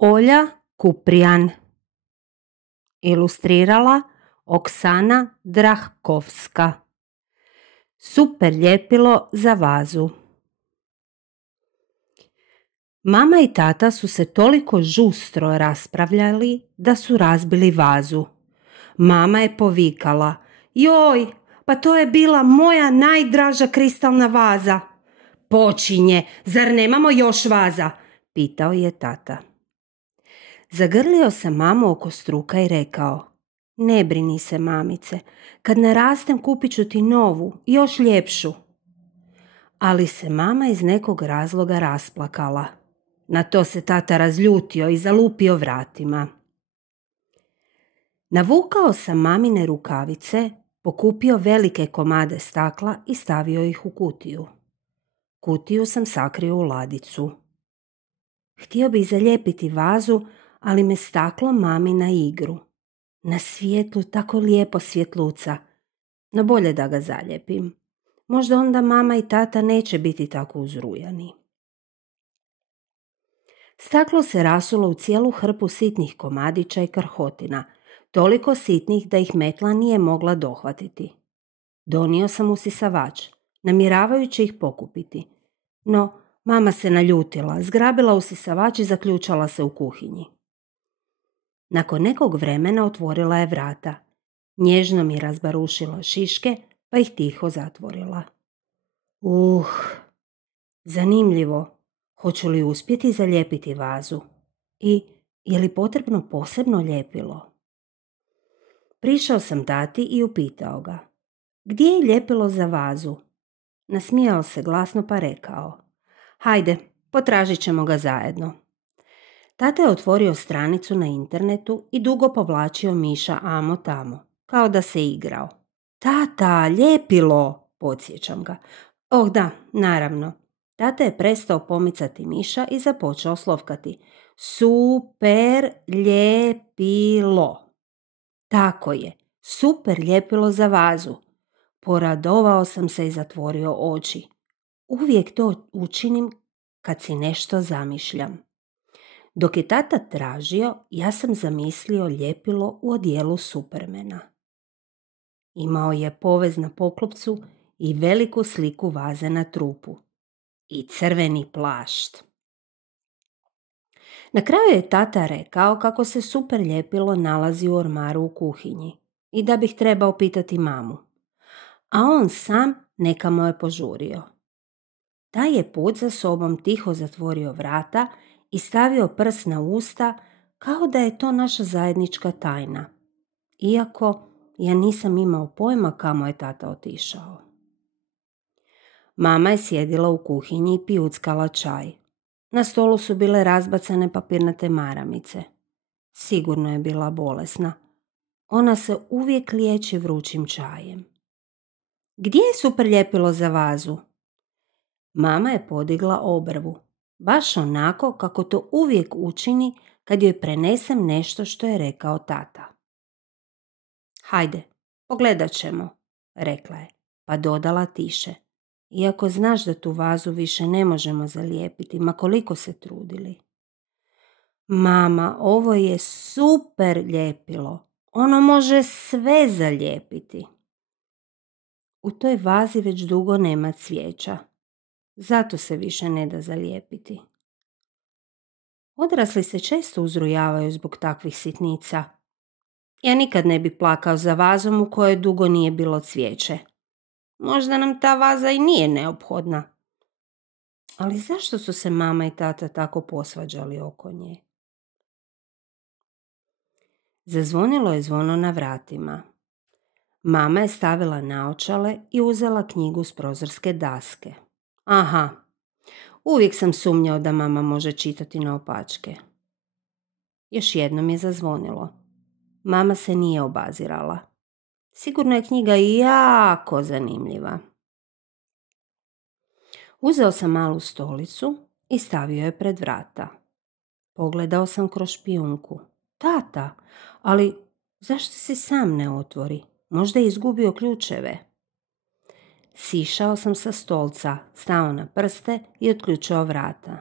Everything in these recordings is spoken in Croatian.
Olja Kuprijan. Ilustrirala Oksana Drahkovska. Super ljepilo za vazu. Mama i tata su se toliko žustro raspravljali da su razbili vazu. Mama je povikala: "Joj, pa to je bila moja najdraža kristalna vaza." "Počinje, zar nemamo još vaza?" pitao je tata. Zagrlio sam mamu oko struka i rekao: "Ne brini se, mamice, kad narastem kupit ću ti novu, još ljepšu." Ali se mama iz nekog razloga rasplakala. Na to se tata razljutio i zalupio vratima. Navukao sam mamine rukavice, pokupio velike komade stakla i stavio ih u kutiju. Kutiju sam sakrio u ladicu. Htio bih zalijepiti vazu, ali me staklo mami na igru. Na svijetlu tako lijepo svjetluca, no bolje da ga zalijepim. Možda onda mama i tata neće biti tako uzrujani. Staklo se rasulo u cijelu hrpu sitnih komadića i krhotina, toliko sitnih da ih metla nije mogla dohvatiti. Donio sam usisavač, namjeravajući ih pokupiti, no mama se naljutila, zgrabila usisavač i zaključala se u kuhinji. Nakon nekog vremena otvorila je vrata, nježno mi razbarušila šiške pa ih tiho zatvorila. Zanimljivo, hoću li uspjeti zalijepiti vazu i je li potrebno posebno ljepilo? Prišao sam tati i upitao ga: "Gdje je ljepilo za vazu?" Nasmijao se glasno pa rekao: "Hajde, potražit ćemo ga zajedno." Tata je otvorio stranicu na internetu i dugo povlačio miša amo tamo, kao da se igrao. "Tata, ljepilo!" podsjećam ga. "Oh da, naravno." Tata je prestao pomicati miša i započeo slovkati: "Super ljepilo." Tako je, super ljepilo za vazu. Poradovao sam se i zatvorio oči. Uvijek to učinim kad si nešto zamišljam. Dok je tata tražio, ja sam zamislio ljepilo u odijelu Supermana. Imao je povez na poklopcu i veliku sliku vaze na trupu. I crveni plašt. Na kraju je tata rekao kako se super ljepilo nalazi u ormaru u kuhinji i da bih trebao pitati mamu. A on sam nekamo je požurio. Taj je put za sobom tiho zatvorio vrata i stavio prst na usta kao da je to naša zajednička tajna. Iako ja nisam imao pojma kamo je tata otišao. Mama je sjedila u kuhinji i pijuckala čaj. Na stolu su bile razbacane papirnate maramice. Sigurno je bila bolesna. Ona se uvijek liječi vrućim čajem. "Gdje je super ljepilo za vazu?" Mama je podigla obrvu, baš onako kako to uvijek učini kad joj prenesem nešto što je rekao tata. "Hajde, pogledat ćemo," rekla je, pa dodala tiše. "Iako znaš da tu vazu više ne možemo zalijepiti, ma koliko se trudili." "Mama, ovo je super ljepilo. Ono može sve zalijepiti." "U toj vazi već dugo nema cvijeća. Zato se više ne da zalijepiti." Odrasli se često uzrujavaju zbog takvih sitnica. Ja nikad ne bi plakao za vazom u kojoj dugo nije bilo cvijeće. Možda nam ta vaza i nije neophodna. Ali zašto su se mama i tata tako posvađali oko nje? Zazvonilo je zvono na vratima. Mama je stavila naočale i uzela knjigu s prozorske daske. Aha, uvijek sam sumnjao da mama može čitati naopačke. Još jednom je zazvonilo. Mama se nije obazirala. Sigurno je knjiga jako zanimljiva. Uzeo sam malu stolicu i stavio je pred vrata. Pogledao sam kroz špijunku. "Tata, ali zašto se sam ne otvori? Možda je izgubio ključeve." Sišao sam sa stolca, stao na prste i otključao vrata.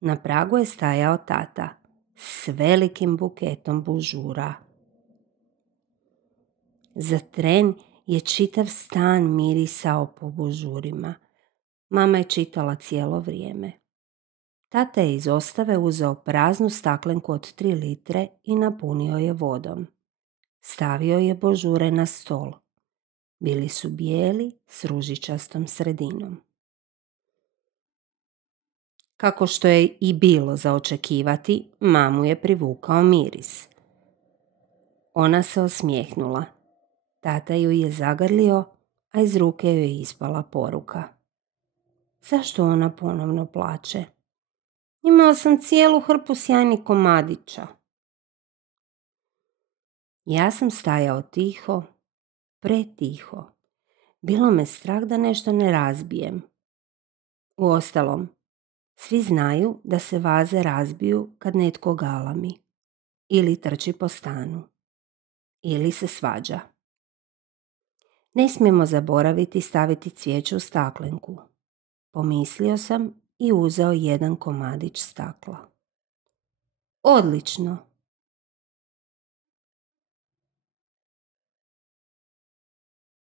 Na pragu je stajao tata. s velikim buketom bužura. Za tren je čitav stan mirisao po bužurima. Mama je čitala cijelo vrijeme. Tata je iz ostave uzeo praznu staklenku od 3 litre i napunio je vodom. Stavio je božure na stol. Bili su bijeli s ružičastom sredinom. Kako što je i bilo za očekivati, mamu je privukao miris. Ona se osmijehnula. Tata ju je zagrlio, a iz ruke joj je ispala poruka. Zašto ona ponovno plače? Imao sam cijelu hrpu sjajnih komadića. Ja sam stajao tiho, pretiho. Bilo me strah da nešto ne razbijem. Uostalom, svi znaju da se vaze razbiju kad netko galami, ili trči po stanu, ili se svađa. Ne smijemo zaboraviti staviti cvijeće u staklenku. Pomislio sam i uzeo jedan komadić stakla. Odlično,